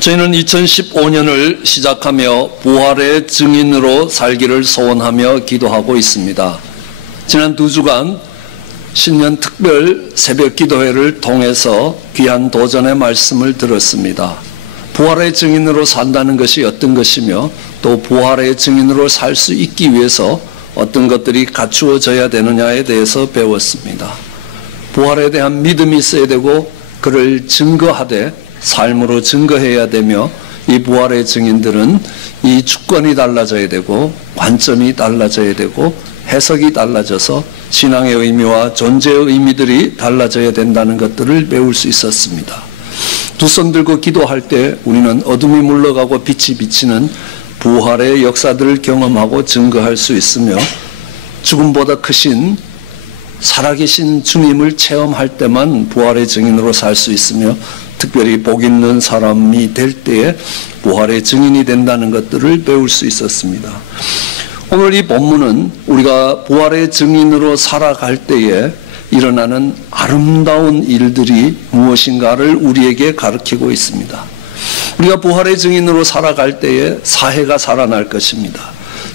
저희는 2015년을 시작하며 부활의 증인으로 살기를 소원하며 기도하고 있습니다. 지난 2주간 신년 특별 새벽 기도회를 통해서 귀한 도전의 말씀을 들었습니다. 부활의 증인으로 산다는 것이 어떤 것이며 또 부활의 증인으로 살 수 있기 위해서 어떤 것들이 갖추어져야 되느냐에 대해서 배웠습니다. 부활에 대한 믿음이 있어야 되고 그를 증거하되 삶으로 증거해야 되며 이 부활의 증인들은 이 주권이 달라져야 되고 관점이 달라져야 되고 해석이 달라져서 신앙의 의미와 존재의 의미들이 달라져야 된다는 것들을 배울 수 있었습니다. 두 손 들고 기도할 때 우리는 어둠이 물러가고 빛이 비치는 부활의 역사들을 경험하고 증거할 수 있으며 죽음보다 크신 살아계신 주님을 체험할 때만 부활의 증인으로 살 수 있으며 특별히 복 있는 사람이 될 때에 부활의 증인이 된다는 것들을 배울 수 있었습니다. 오늘 이 본문은 우리가 부활의 증인으로 살아갈 때에 일어나는 아름다운 일들이 무엇인가를 우리에게 가르치고 있습니다. 우리가 부활의 증인으로 살아갈 때에 사해가 살아날 것입니다.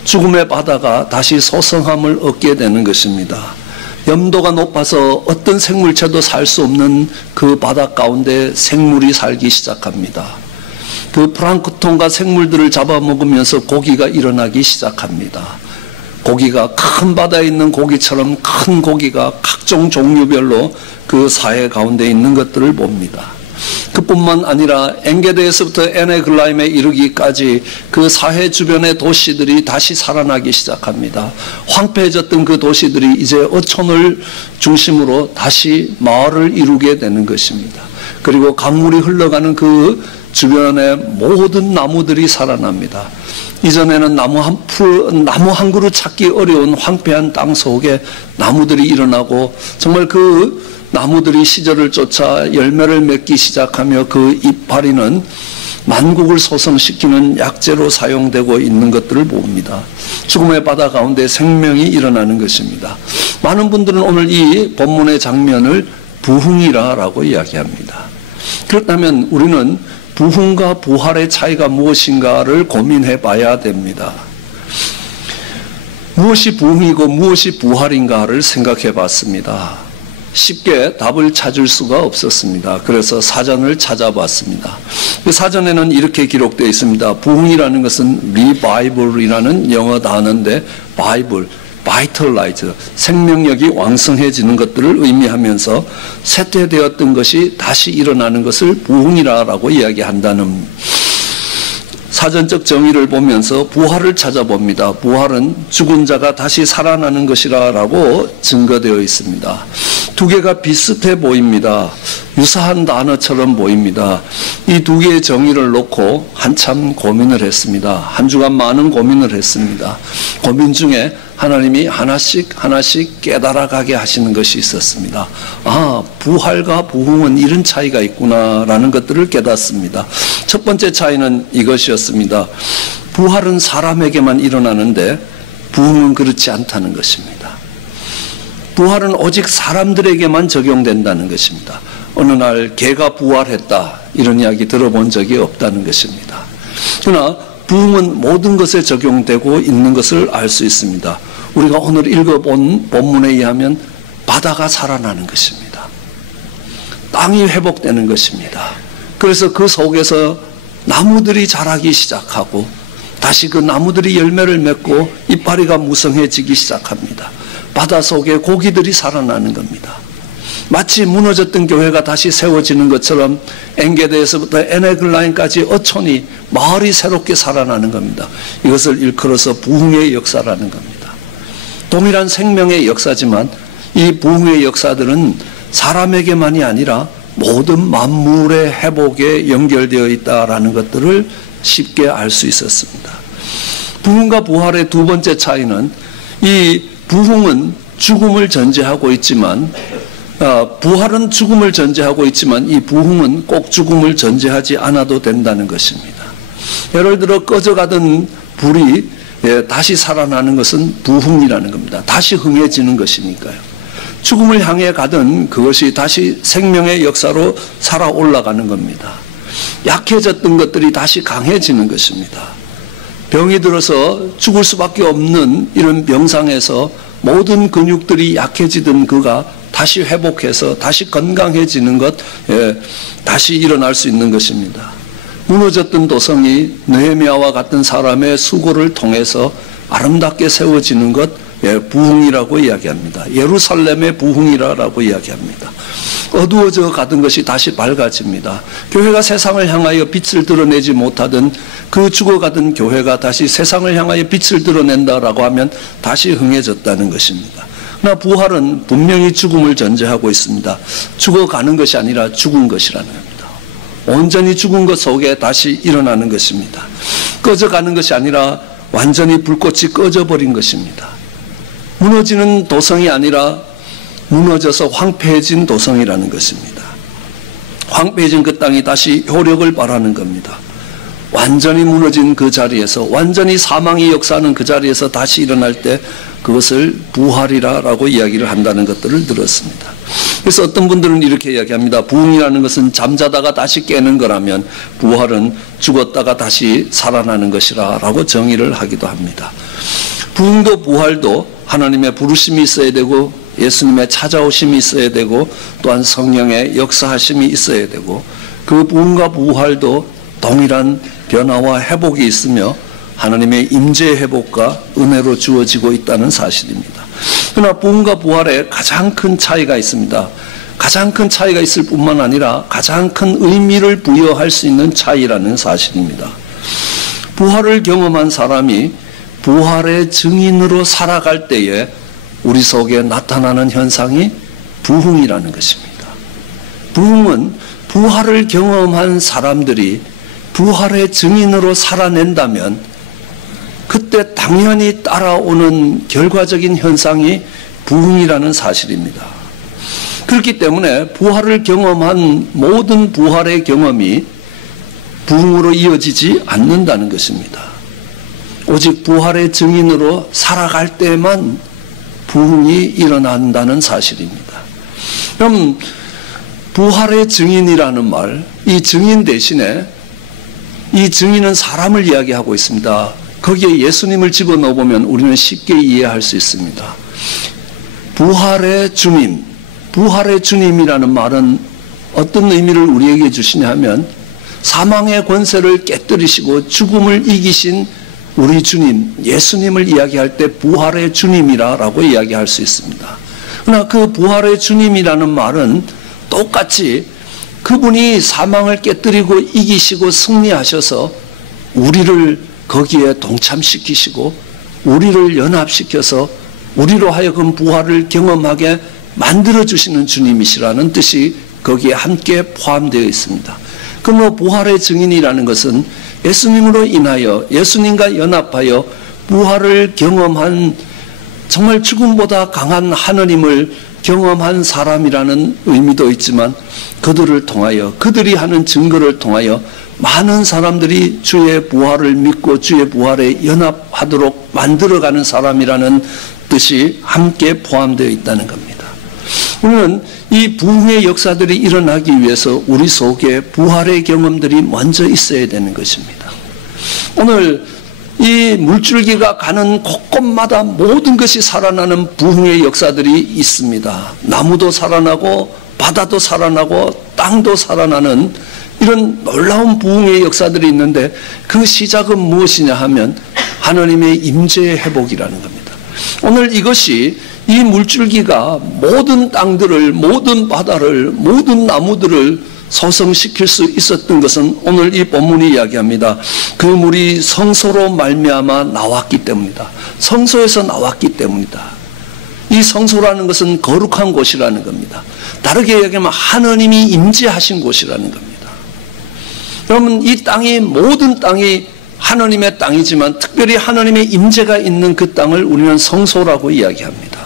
죽음의 바다가 다시 소성함을 얻게 되는 것입니다. 염도가 높아서 어떤 생물체도 살 수 없는 그 바다 가운데 생물이 살기 시작합니다. 그 플랑크톤과 생물들을 잡아먹으면서 고기가 일어나기 시작합니다. 고기가 큰 바다에 있는 고기처럼 큰 고기가 각종 종류별로 그 사해 가운데 있는 것들을 봅니다. 그뿐만 아니라 엔게드에서부터 에네글라임에 이르기까지 그 사해 주변의 도시들이 다시 살아나기 시작합니다. 황폐해졌던 그 도시들이 이제 어촌을 중심으로 다시 마을을 이루게 되는 것입니다. 그리고 강물이 흘러가는 그 주변의 모든 나무들이 살아납니다. 이전에는 나무 한 그루 찾기 어려운 황폐한 땅 속에 나무들이 일어나고 정말 그 나무들이 시절을 쫓아 열매를 맺기 시작하며 그 이파리는 만국을 소성시키는 약재로 사용되고 있는 것들을 봅니다. 죽음의 바다 가운데 생명이 일어나는 것입니다. 많은 분들은 오늘 이 본문의 장면을 부흥이라고 이야기합니다. 그렇다면 우리는 부흥과 부활의 차이가 무엇인가를 고민해 봐야 됩니다. 무엇이 부흥이고 무엇이 부활인가를 생각해 봤습니다. 쉽게 답을 찾을 수가 없었습니다. 그래서 사전을 찾아봤습니다. 그 사전에는 이렇게 기록되어 있습니다. 부흥이라는 것은 리바이벌이라는 영어 단어인데 바이블, 바이털라이즈, 생명력이 왕성해지는 것들을 의미하면서 쇠퇴되었던 것이 다시 일어나는 것을 부흥이라고 이야기한다는 사전적 정의를 보면서 부활을 찾아봅니다. 부활은 죽은 자가 다시 살아나는 것이라고 증거되어 있습니다. 두 개가 비슷해 보입니다. 유사한 단어처럼 보입니다. 이 두 개의 정의를 놓고 한참 고민을 했습니다. 한 주간 많은 고민을 했습니다. 고민 중에 하나님이 하나씩 깨달아가게 하시는 것이 있었습니다. 아, 부활과 부흥은 이런 차이가 있구나라는 것들을 깨닫습니다. 첫 번째 차이는 이것이었습니다. 부활은 사람에게만 일어나는데 부흥은 그렇지 않다는 것입니다. 부활은 오직 사람들에게만 적용된다는 것입니다. 어느 날 개가 부활했다 이런 이야기 들어본 적이 없다는 것입니다. 그러나 부흥은 모든 것에 적용되고 있는 것을 알 수 있습니다. 우리가 오늘 읽어본 본문에 의하면 바다가 살아나는 것입니다. 땅이 회복되는 것입니다. 그래서 그 속에서 나무들이 자라기 시작하고 다시 그 나무들이 열매를 맺고 이파리가 무성해지기 시작합니다. 바다 속에 고기들이 살아나는 겁니다. 마치 무너졌던 교회가 다시 세워지는 것처럼 엔게드에서부터 에네글라임까지 어촌이 마을이 새롭게 살아나는 겁니다. 이것을 일컬어서 부흥의 역사라는 겁니다. 동일한 생명의 역사지만 이 부흥의 역사들은 사람에게만이 아니라 모든 만물의 회복에 연결되어 있다라는 것들을 쉽게 알 수 있었습니다. 부흥과 부활의 두 번째 차이는 이 부흥은 죽음을 전제하고 있지만 부활은 죽음을 전제하고 있지만 이 부흥은 꼭 죽음을 전제하지 않아도 된다는 것입니다. 예를 들어 꺼져가던 불이 다시 살아나는 것은 부흥이라는 겁니다. 다시 흥해지는 것이니까요. 죽음을 향해 가던 그것이 다시 생명의 역사로 살아 올라가는 겁니다. 약해졌던 것들이 다시 강해지는 것입니다. 병이 들어서 죽을 수밖에 없는 이런 병상에서 모든 근육들이 약해지던 그가 다시 회복해서 다시 건강해지는 것, 다시 일어날 수 있는 것입니다. 무너졌던 도성이 느헤미야와 같은 사람의 수고를 통해서 아름답게 세워지는 것, 부흥이라고 이야기합니다. 예루살렘의 부흥이라고 이야기합니다. 어두워져 가던 것이 다시 밝아집니다. 교회가 세상을 향하여 빛을 드러내지 못하던 그 죽어가던 교회가 다시 세상을 향하여 빛을 드러낸다라고 하면 다시 흥해졌다는 것입니다. 그러나 부활은 분명히 죽음을 전제하고 있습니다. 죽어가는 것이 아니라 죽은 것이라는 겁니다. 온전히 죽은 것 속에 다시 일어나는 것입니다. 꺼져가는 것이 아니라 완전히 불꽃이 꺼져버린 것입니다. 무너지는 도성이 아니라 무너져서 황폐해진 도성이라는 것입니다. 황폐해진 그 땅이 다시 효력을 발하는 겁니다. 완전히 무너진 그 자리에서, 완전히 사망이 역사하는 그 자리에서 다시 일어날 때 그것을 부활이라고 이야기를 한다는 것들을 들었습니다. 그래서 어떤 분들은 이렇게 이야기합니다. 부흥이라는 것은 잠자다가 다시 깨는 거라면 부활은 죽었다가 다시 살아나는 것이라고 정의를 하기도 합니다. 부흥도 부활도 하나님의 부르심이 있어야 되고 예수님의 찾아오심이 있어야 되고 또한 성령의 역사하심이 있어야 되고 그 부흥과 부활도 동일한 변화와 회복이 있으며 하나님의 임재의 회복과 은혜로 주어지고 있다는 사실입니다. 그러나 부흥과 부활에 가장 큰 차이가 있습니다. 가장 큰 차이가 있을 뿐만 아니라 가장 큰 의미를 부여할 수 있는 차이라는 사실입니다. 부활을 경험한 사람이 부활의 증인으로 살아갈 때에 우리 속에 나타나는 현상이 부흥이라는 것입니다. 부흥은 부활을 경험한 사람들이 부활의 증인으로 살아낸다면 그때 당연히 따라오는 결과적인 현상이 부흥이라는 사실입니다. 그렇기 때문에 부활을 경험한 모든 부활의 경험이 부흥으로 이어지지 않는다는 것입니다. 오직 부활의 증인으로 살아갈 때만 부흥이 일어난다는 사실입니다. 그럼 부활의 증인이라는 말, 이 증인 대신에 이 증인은 사람을 이야기하고 있습니다. 거기에 예수님을 집어넣어 보면 우리는 쉽게 이해할 수 있습니다. 부활의 주님, 부활의 주님이라는 말은 어떤 의미를 우리에게 주시냐 하면 사망의 권세를 깨뜨리시고 죽음을 이기신 우리 주님, 예수님을 이야기할 때 부활의 주님이라고 이야기할 수 있습니다. 그러나 그 부활의 주님이라는 말은 똑같이 그분이 사망을 깨뜨리고 이기시고 승리하셔서 우리를 거기에 동참시키시고 우리를 연합시켜서 우리로 하여금 부활을 경험하게 만들어주시는 주님이시라는 뜻이 거기에 함께 포함되어 있습니다. 그러므로 부활의 증인이라는 것은 예수님으로 인하여 예수님과 연합하여 부활을 경험한 정말 죽음보다 강한 하느님을 경험한 사람이라는 의미도 있지만 그들을 통하여 그들이 하는 증거를 통하여 많은 사람들이 주의 부활을 믿고 주의 부활에 연합하도록 만들어가는 사람이라는 뜻이 함께 포함되어 있다는 겁니다. 우리는 이 부흥의 역사들이 일어나기 위해서 우리 속에 부활의 경험들이 먼저 있어야 되는 것입니다. 오늘 이 물줄기가 가는 곳곳마다 모든 것이 살아나는 부흥의 역사들이 있습니다. 나무도 살아나고 바다도 살아나고 땅도 살아나는 이런 놀라운 부흥의 역사들이 있는데 그 시작은 무엇이냐 하면 하나님의 임재의 회복이라는 겁니다. 오늘 이것이 이 물줄기가 모든 땅들을, 모든 바다를, 모든 나무들을 소성시킬 수 있었던 것은 오늘 이 본문이 이야기합니다. 그 물이 성소로 말미암아 나왔기 때문이다. 성소에서 나왔기 때문이다. 이 성소라는 것은 거룩한 곳이라는 겁니다. 다르게 얘기하면 하나님이 임재하신 곳이라는 겁니다. 여러분, 이 땅이 모든 땅이 하나님의 땅이지만 특별히 하나님의 임재가 있는 그 땅을 우리는 성소라고 이야기합니다.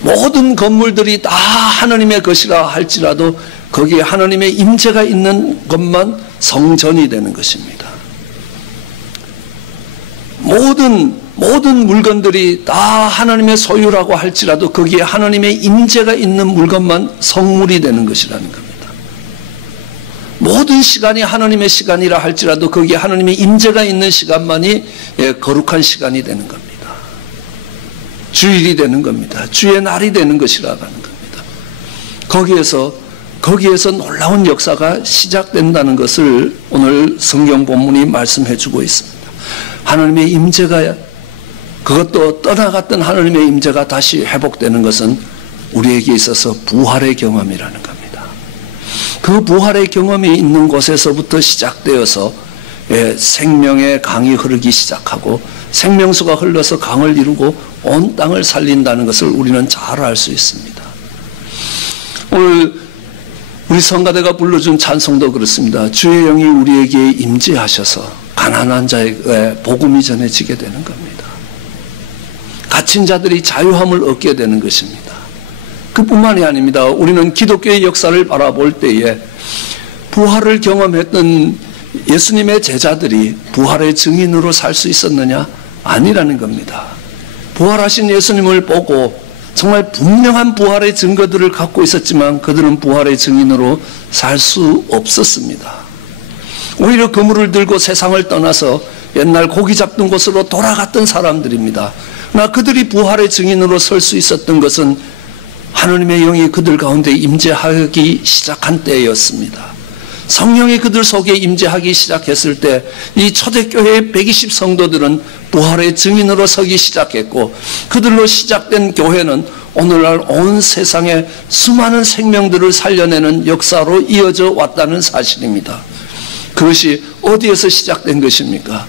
모든 건물들이 다 하나님의 것이라 할지라도 거기에 하나님의 임재가 있는 것만 성전이 되는 것입니다. 모든 물건들이 다 하나님의 소유라고 할지라도 거기에 하나님의 임재가 있는 물건만 성물이 되는 것이라는 겁니다. 모든 시간이 하나님의 시간이라 할지라도 거기에 하나님의 임재가 있는 시간만이 거룩한 시간이 되는 겁니다. 주일이 되는 겁니다. 주의 날이 되는 것이라고 하는 겁니다. 거기에서 놀라운 역사가 시작된다는 것을 오늘 성경 본문이 말씀해 주고 있습니다. 하나님의 임재가, 그것도 떠나갔던 하나님의 임재가 다시 회복되는 것은 우리에게 있어서 부활의 경험이라는 겁니다. 그 부활의 경험이 있는 곳에서부터 시작되어서 생명의 강이 흐르기 시작하고 생명수가 흘러서 강을 이루고 온 땅을 살린다는 것을 우리는 잘 알 수 있습니다. 오늘 우리 성가대가 불러준 찬송도 그렇습니다. 주의 영이 우리에게 임재하셔서 가난한 자에게 복음이 전해지게 되는 겁니다. 갇힌 자들이 자유함을 얻게 되는 것입니다. 그뿐만이 아닙니다. 우리는 기독교의 역사를 바라볼 때에 부활을 경험했던 예수님의 제자들이 부활의 증인으로 살 수 있었느냐? 아니라는 겁니다. 부활하신 예수님을 보고 정말 분명한 부활의 증거들을 갖고 있었지만 그들은 부활의 증인으로 살 수 없었습니다. 오히려 그물을 들고 세상을 떠나서 옛날 고기 잡던 곳으로 돌아갔던 사람들입니다. 그러나 그들이 부활의 증인으로 설 수 있었던 것은 하나님의 영이 그들 가운데 임재하기 시작한 때였습니다. 성령이 그들 속에 임재하기 시작했을 때 이 초대교회의 120 성도들은 부활의 증인으로 서기 시작했고 그들로 시작된 교회는 오늘날 온 세상에 수많은 생명들을 살려내는 역사로 이어져 왔다는 사실입니다. 그것이 어디에서 시작된 것입니까?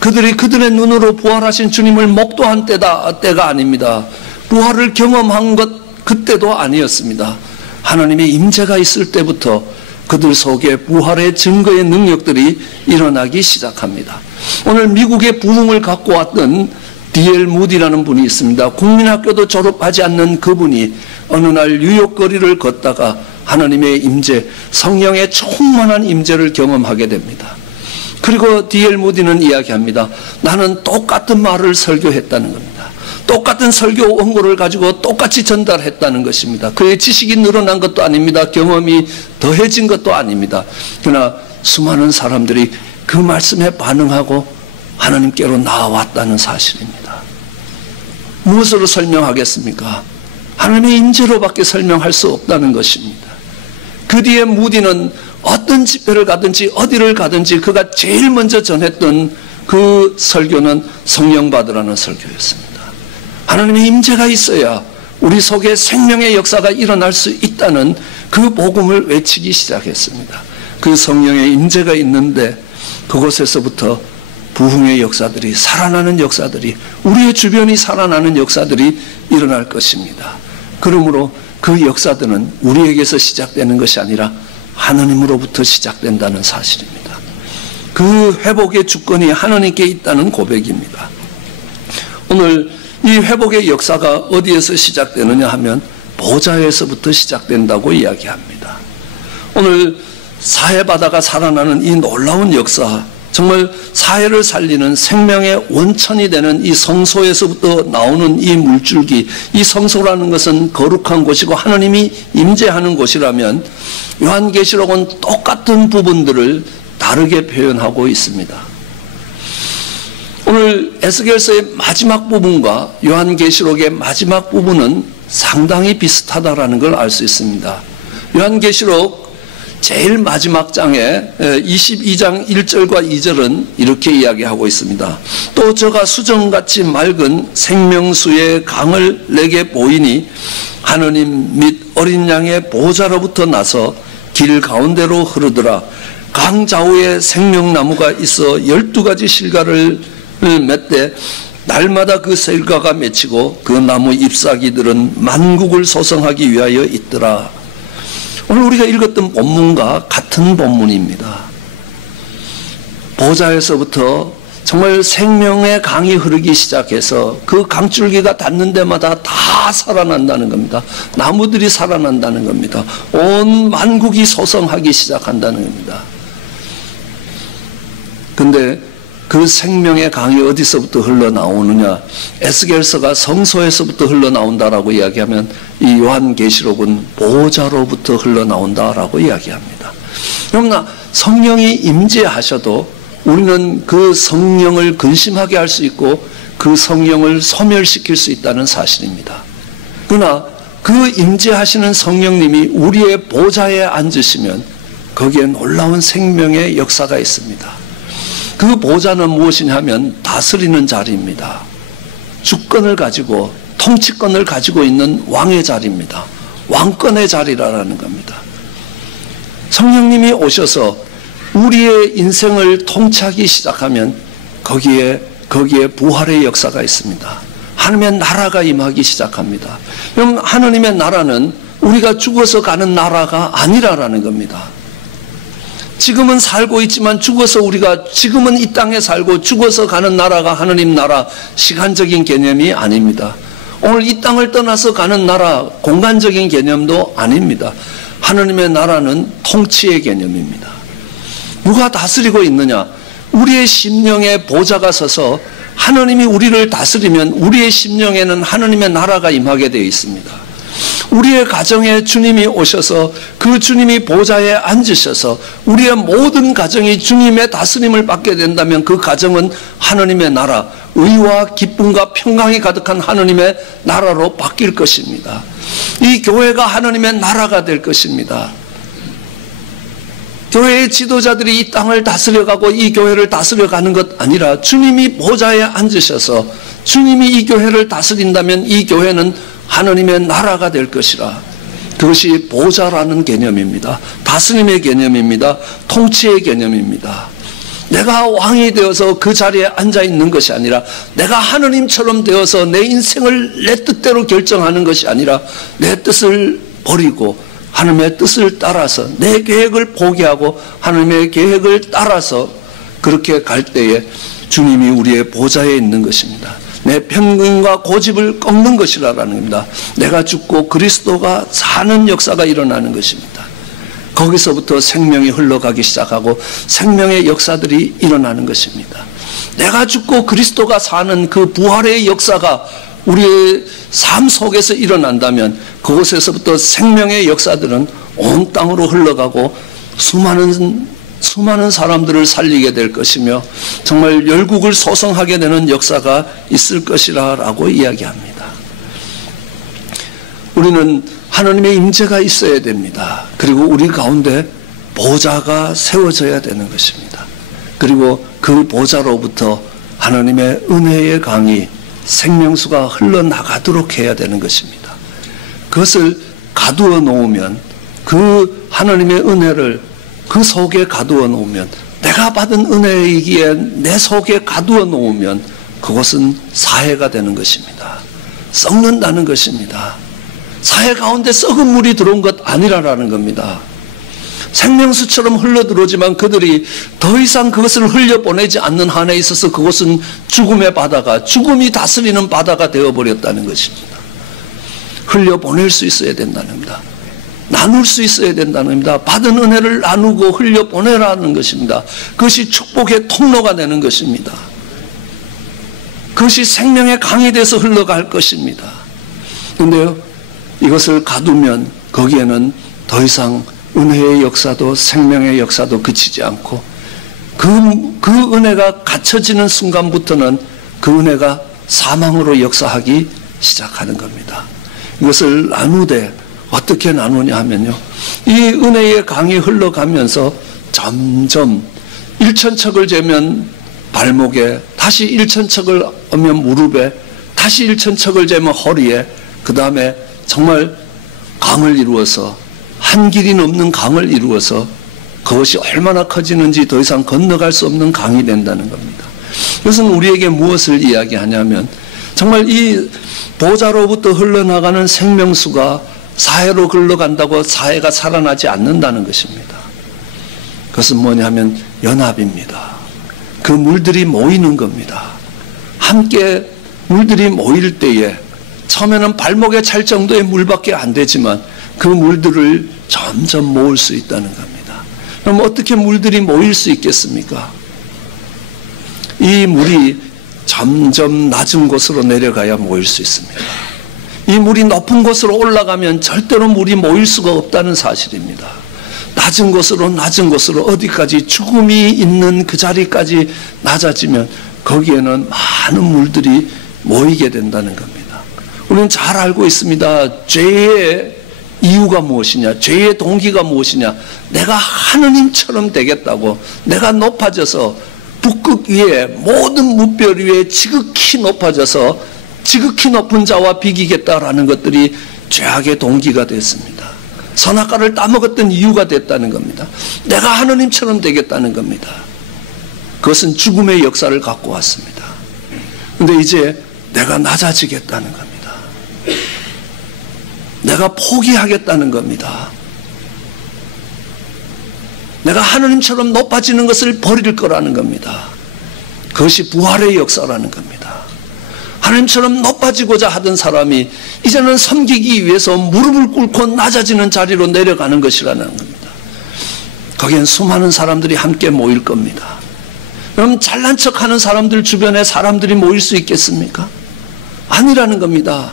그들이 그들의 눈으로 부활하신 주님을 목도한 때가 아닙니다. 부활을 경험한 것 그때도 아니었습니다. 하나님의 임재가 있을 때부터 그들 속에 부활의 증거의 능력들이 일어나기 시작합니다. 오늘 미국의 부흥을 갖고 왔던 D.L. 무디라는 분이 있습니다. 국민학교도 졸업하지 않는 그분이 어느 날 뉴욕 거리를 걷다가 하나님의 임재, 성령의 충만한 임재를 경험하게 됩니다. 그리고 D.L. 무디는 이야기합니다. 나는 똑같은 말을 설교했다는 겁니다. 똑같은 설교 원고를 가지고 똑같이 전달했다는 것입니다. 그의 지식이 늘어난 것도 아닙니다. 경험이 더해진 것도 아닙니다. 그러나 수많은 사람들이 그 말씀에 반응하고 하나님께로 나아왔다는 사실입니다. 무엇으로 설명하겠습니까? 하나님의 임재로밖에 설명할 수 없다는 것입니다. 그 뒤에 무디는 어떤 집회를 가든지 어디를 가든지 그가 제일 먼저 전했던 그 설교는 성령 받으라는 설교였습니다. 하나님의 임재가 있어야 우리 속에 생명의 역사가 일어날 수 있다는 그 복음을 외치기 시작했습니다. 그 성령의 임재가 있는데 그곳에서부터 부흥의 역사들이, 살아나는 역사들이, 우리의 주변이 살아나는 역사들이 일어날 것입니다. 그러므로 그 역사들은 우리에게서 시작되는 것이 아니라 하나님으로부터 시작된다는 사실입니다. 그 회복의 주권이 하나님께 있다는 고백입니다. 오늘 이 회복의 역사가 어디에서 시작되느냐 하면 보좌에서부터 시작된다고 이야기합니다. 오늘 사해바다가 살아나는 이 놀라운 역사, 정말 사해를 살리는 생명의 원천이 되는 이 성소에서부터 나오는 이 물줄기, 이 성소라는 것은 거룩한 곳이고 하나님이 임재하는 곳이라면 요한계시록은 똑같은 부분들을 다르게 표현하고 있습니다. 오늘 에스겔서의 마지막 부분과 요한계시록의 마지막 부분은 상당히 비슷하다라는 걸 알 수 있습니다. 요한계시록 제일 마지막 장에 22장 1절과 2절은 이렇게 이야기하고 있습니다. 또 저가 수정같이 맑은 생명수의 강을 내게 보이니 하느님 및 어린 양의 보좌로부터 나서 길 가운데로 흐르더라. 강 좌우에 생명나무가 있어 12가지 실과를 맺되 날마다 그 실과가 맺히고 그 나무 잎사귀들은 만국을 소성하기 위하여 있더라. 오늘 우리가 읽었던 본문과 같은 본문입니다. 보좌에서부터 정말 생명의 강이 흐르기 시작해서 그 강줄기가 닿는 데마다 다 살아난다는 겁니다. 나무들이 살아난다는 겁니다. 온 만국이 소성하기 시작한다는 겁니다. 근데 그 생명의 강이 어디서부터 흘러나오느냐? 에스겔서가 성소에서부터 흘러나온다라고 이야기하면 이 요한계시록은 보좌로부터 흘러나온다라고 이야기합니다. 그러나 성령이 임재하셔도 우리는 그 성령을 근심하게 할 수 있고 그 성령을 소멸시킬 수 있다는 사실입니다. 그러나 그 임재하시는 성령님이 우리의 보좌에 앉으시면 거기에 놀라운 생명의 역사가 있습니다. 그 보좌는 무엇이냐 하면 다스리는 자리입니다. 주권을 가지고 통치권을 가지고 있는 왕의 자리입니다. 왕권의 자리라는 겁니다. 성령님이 오셔서 우리의 인생을 통치하기 시작하면 거기에 부활의 역사가 있습니다. 하나님의 나라가 임하기 시작합니다. 그럼 하나님의 나라는 우리가 죽어서 가는 나라가 아니라라는 겁니다. 지금은 살고 있지만 죽어서 우리가 지금은 이 땅에 살고 죽어서 가는 나라가 하나님 나라 시간적인 개념이 아닙니다. 오늘 이 땅을 떠나서 가는 나라 공간적인 개념도 아닙니다. 하나님의 나라는 통치의 개념입니다. 누가 다스리고 있느냐? 우리의 심령에 보좌가 서서 하나님이 우리를 다스리면 우리의 심령에는 하나님의 나라가 임하게 되어 있습니다. 우리의 가정에 주님이 오셔서 그 주님이 보좌에 앉으셔서 우리의 모든 가정이 주님의 다스림을 받게 된다면 그 가정은 하나님의 나라, 의와 기쁨과 평강이 가득한 하나님의 나라로 바뀔 것입니다. 이 교회가 하나님의 나라가 될 것입니다. 교회의 지도자들이 이 땅을 다스려가고 이 교회를 다스려가는 것 아니라 주님이 보좌에 앉으셔서 주님이 이 교회를 다스린다면 이 교회는 하나님의 나라가 될 것이라. 그것이 보좌라는 개념입니다. 다스림의 개념입니다. 통치의 개념입니다. 내가 왕이 되어서 그 자리에 앉아 있는 것이 아니라 내가 하느님처럼 되어서 내 인생을 내 뜻대로 결정하는 것이 아니라 내 뜻을 버리고 하나님의 뜻을 따라서 내 계획을 포기하고 하나님의 계획을 따라서 그렇게 갈 때에 주님이 우리의 보좌에 있는 것입니다. 내 편견과 고집을 꺾는 것이라는 겁니다. 내가 죽고 그리스도가 사는 역사가 일어나는 것입니다. 거기서부터 생명이 흘러가기 시작하고 생명의 역사들이 일어나는 것입니다. 내가 죽고 그리스도가 사는 그 부활의 역사가 우리의 삶 속에서 일어난다면 그곳에서부터 생명의 역사들은 온 땅으로 흘러가고 수많은 사람들을 살리게 될 것이며 정말 열국을 소성하게 되는 역사가 있을 것이라고 이야기합니다. 우리는 하나님의 임재가 있어야 됩니다. 그리고 우리 가운데 보좌가 세워져야 되는 것입니다. 그리고 그 보좌로부터 하나님의 은혜의 강이 생명수가 흘러나가도록 해야 되는 것입니다. 그것을 가두어 놓으면 그 하나님의 은혜를 그 속에 가두어 놓으면 내가 받은 은혜이기에 내 속에 가두어 놓으면 그것은 사해가 되는 것입니다. 썩는다는 것입니다. 사해 가운데 썩은 물이 들어온 것 아니라는 겁니다. 생명수처럼 흘러들어오지만 그들이 더 이상 그것을 흘려보내지 않는 한에 있어서 그것은 죽음의 바다가 죽음이 다스리는 바다가 되어버렸다는 것입니다. 흘려보낼 수 있어야 된다는 겁니다. 나눌 수 있어야 된다는 겁니다. 받은 은혜를 나누고 흘려보내라는 것입니다. 그것이 축복의 통로가 되는 것입니다. 그것이 생명의 강이 돼서 흘러갈 것입니다. 그런데요, 이것을 가두면 거기에는 더 이상 은혜의 역사도 생명의 역사도 그치지 않고 그 은혜가 갇혀지는 순간부터는 그 은혜가 사망으로 역사하기 시작하는 겁니다. 이것을 나누되 어떻게 나누냐 하면요, 이 은혜의 강이 흘러가면서 점점 1,000척을 재면 발목에, 다시 1,000척을 하면 무릎에, 다시 1,000척을 재면 허리에, 그 다음에 정말 강을 이루어서 한 길이 넘는 강을 이루어서 그것이 얼마나 커지는지 더 이상 건너갈 수 없는 강이 된다는 겁니다. 이것은 우리에게 무엇을 이야기하냐면 정말 이 보좌로부터 흘러나가는 생명수가 사해로 흘러간다고 사해가 살아나지 않는다는 것입니다. 그것은 뭐냐면 연합입니다. 그 물들이 모이는 겁니다. 함께 물들이 모일 때에 처음에는 발목에 찰 정도의 물밖에 안 되지만 그 물들을 점점 모을 수 있다는 겁니다. 그럼 어떻게 물들이 모일 수 있겠습니까? 이 물이 점점 낮은 곳으로 내려가야 모일 수 있습니다. 이 물이 높은 곳으로 올라가면 절대로 물이 모일 수가 없다는 사실입니다. 낮은 곳으로 어디까지 죽음이 있는 그 자리까지 낮아지면 거기에는 많은 물들이 모이게 된다는 겁니다. 우리는 잘 알고 있습니다. 죄의 이유가 무엇이냐, 죄의 동기가 무엇이냐, 내가 하느님처럼 되겠다고, 내가 높아져서 북극 위에 모든 무별 위에 지극히 높아져서 지극히 높은 자와 비기겠다라는 것들이 죄악의 동기가 됐습니다. 선악과를 따먹었던 이유가 됐다는 겁니다. 내가 하느님처럼 되겠다는 겁니다. 그것은 죽음의 역사를 갖고 왔습니다. 그런데 이제 내가 낮아지겠다는 겁니다. 내가 포기하겠다는 겁니다. 내가 하느님처럼 높아지는 것을 버릴 거라는 겁니다. 그것이 부활의 역사라는 겁니다. 하나님처럼 높아지고자 하던 사람이 이제는 섬기기 위해서 무릎을 꿇고 낮아지는 자리로 내려가는 것이라는 겁니다. 거기엔 수많은 사람들이 함께 모일 겁니다. 그럼 잘난 척하는 사람들 주변에 사람들이 모일 수 있겠습니까? 아니라는 겁니다.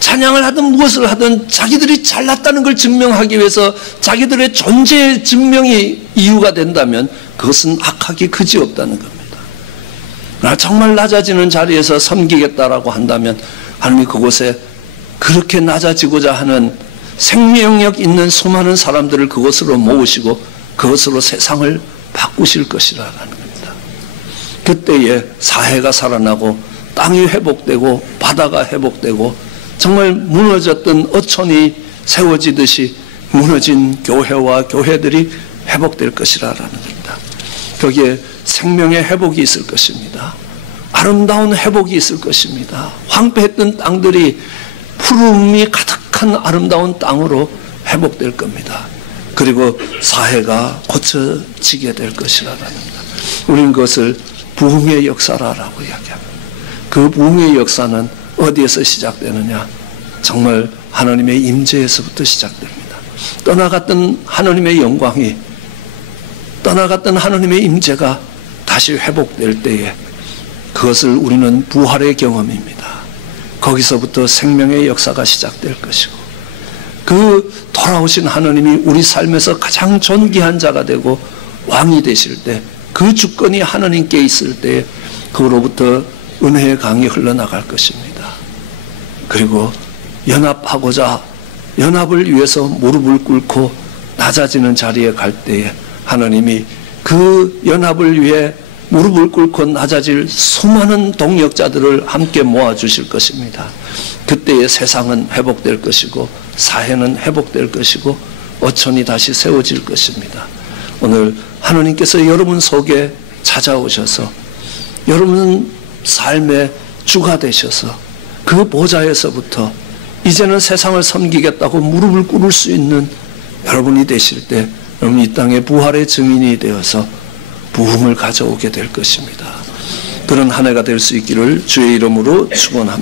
찬양을 하든 무엇을 하든 자기들이 잘났다는 걸 증명하기 위해서 자기들의 존재의 증명이 이유가 된다면 그것은 악하기 그지없다는 겁니다. 나 정말 낮아지는 자리에서 섬기겠다라고 한다면 하나님이 그곳에 그렇게 낮아지고자 하는 생명력 있는 수많은 사람들을 그곳으로 모으시고 그것으로 세상을 바꾸실 것이라는 겁니다. 그때에 사해가 살아나고 땅이 회복되고 바다가 회복되고 정말 무너졌던 어촌이 세워지듯이 무너진 교회와 교회들이 회복될 것이라는 겁니다. 거기에 생명의 회복이 있을 것입니다. 아름다운 회복이 있을 것입니다. 황폐했던 땅들이 푸름이 가득한 아름다운 땅으로 회복될 겁니다. 그리고 사회가 고쳐지게 될 것이라는 겁니다. 우리는 그것을 부흥의 역사라고 이야기합니다. 그 부흥의 역사는 어디에서 시작되느냐? 정말 하나님의 임재에서부터 시작됩니다. 떠나갔던 하나님의 영광이, 떠나갔던 하나님의 임재가 다시 회복될 때에 그것을 우리는 부활의 경험입니다. 거기서부터 생명의 역사가 시작될 것이고 그 돌아오신 하나님이 우리 삶에서 가장 존귀한 자가 되고 왕이 되실 때 그 주권이 하나님께 있을 때 그로부터 은혜의 강이 흘러나갈 것입니다. 그리고 연합하고자 연합을 위해서 무릎을 꿇고 낮아지는 자리에 갈 때에 하나님이 그 연합을 위해 무릎을 꿇고 낮아질 수많은 동역자들을 함께 모아주실 것입니다. 그때의 세상은 회복될 것이고 사회는 회복될 것이고 어촌이 다시 세워질 것입니다. 오늘 하나님께서 여러분 속에 찾아오셔서 여러분 삶의 주가 되셔서 그 보좌에서부터 이제는 세상을 섬기겠다고 무릎을 꿇을 수 있는 여러분이 되실 때 여러분 이 땅의 부활의 증인이 되어서 부흥을 가져오게 될 것입니다. 그런 한 해가 될 수 있기를 주의 이름으로 축원합니다.